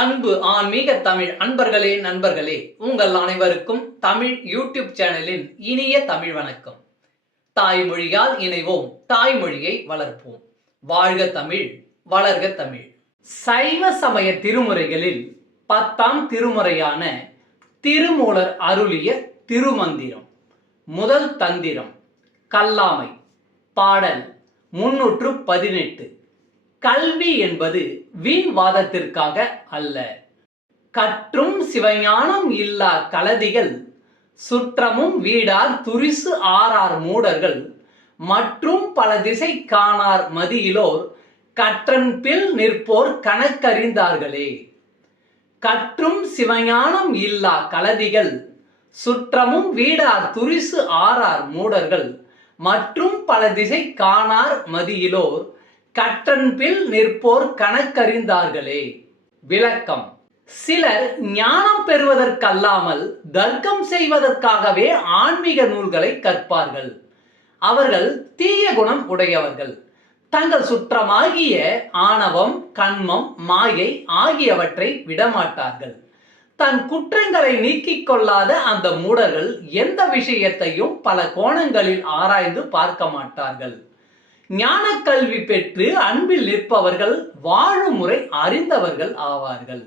அன்பு ஆன்மீக தமிழ் அன்பர்களே, நண்பர்களே, உங்கள் அனைவருக்கும் தமிழ் யூடியூப் சேனலின் இனிய தமிழ் வணக்கம். தாய்மொழியால் இணைவோம், தாய்மொழியை வளர்ப்போம். வாழ்க தமிழ், வளர்க தமிழ். சைவ சமய திருமுறைகளில் 10ஆம் திருமுறையான திருமூலர் அருளிய திருமந்திரம். முதல் தந்திரம் கல்லாமை. பாடல் 318. கல்வி என்பது வீண்வாதத்திற்காக அல்ல. கற்றும் சிவஞானம் இல்லா கலதிகள், சுற்றமும் வீடார் துரிசு ஆறார் மூடர்கள், மற்றும் பல திசை காணார் மதியிலோர், கற்றன்பில் நிற்போர் கணக்கறிந்தார்களே. கற்றும் சிவஞானம் இல்லா கலதிகள், சுற்றமும் வீடார் துரிசு ஆறார் மூடர்கள், மற்றும் பல திசை காணார் மதியிலோர், கற்றன்பில் நிற்போர் கணக்கறிந்தார்களே. விளக்கம். சிலர் ஞானம் பெறுவதற்கல்லாமல் தர்க்கம் செய்வதற்காகவே ஆன்மீக நூல்களை கற்பார்கள். அவர்கள் தீய குணம் உடையவர்கள். தங்கள் சுற்றமாகிய ஆணவம், கண்மம், மாயை ஆகியவற்றை விடமாட்டார்கள். தன் குற்றங்களை நீக்கிக் கொள்ளாத அந்த மூடர்கள் எந்த விஷயத்தையும் பல கோணங்களில் ஆராய்ந்து பார்க்க மாட்டார்கள். ஞான கல்வி பெற்று அன்பில் நிற்பவர்கள் வாழும் முறை அறிந்தவர்கள் ஆவார்கள்.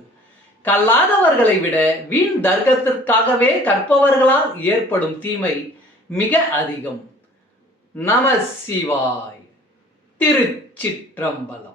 கல்லாதவர்களை விட வீண் தர்க்கத்திற்காகவே கற்பவர்களால் ஏற்படும் தீமை மிக அதிகம். நம சிவாய். திருச்சிற்றம்பலம்.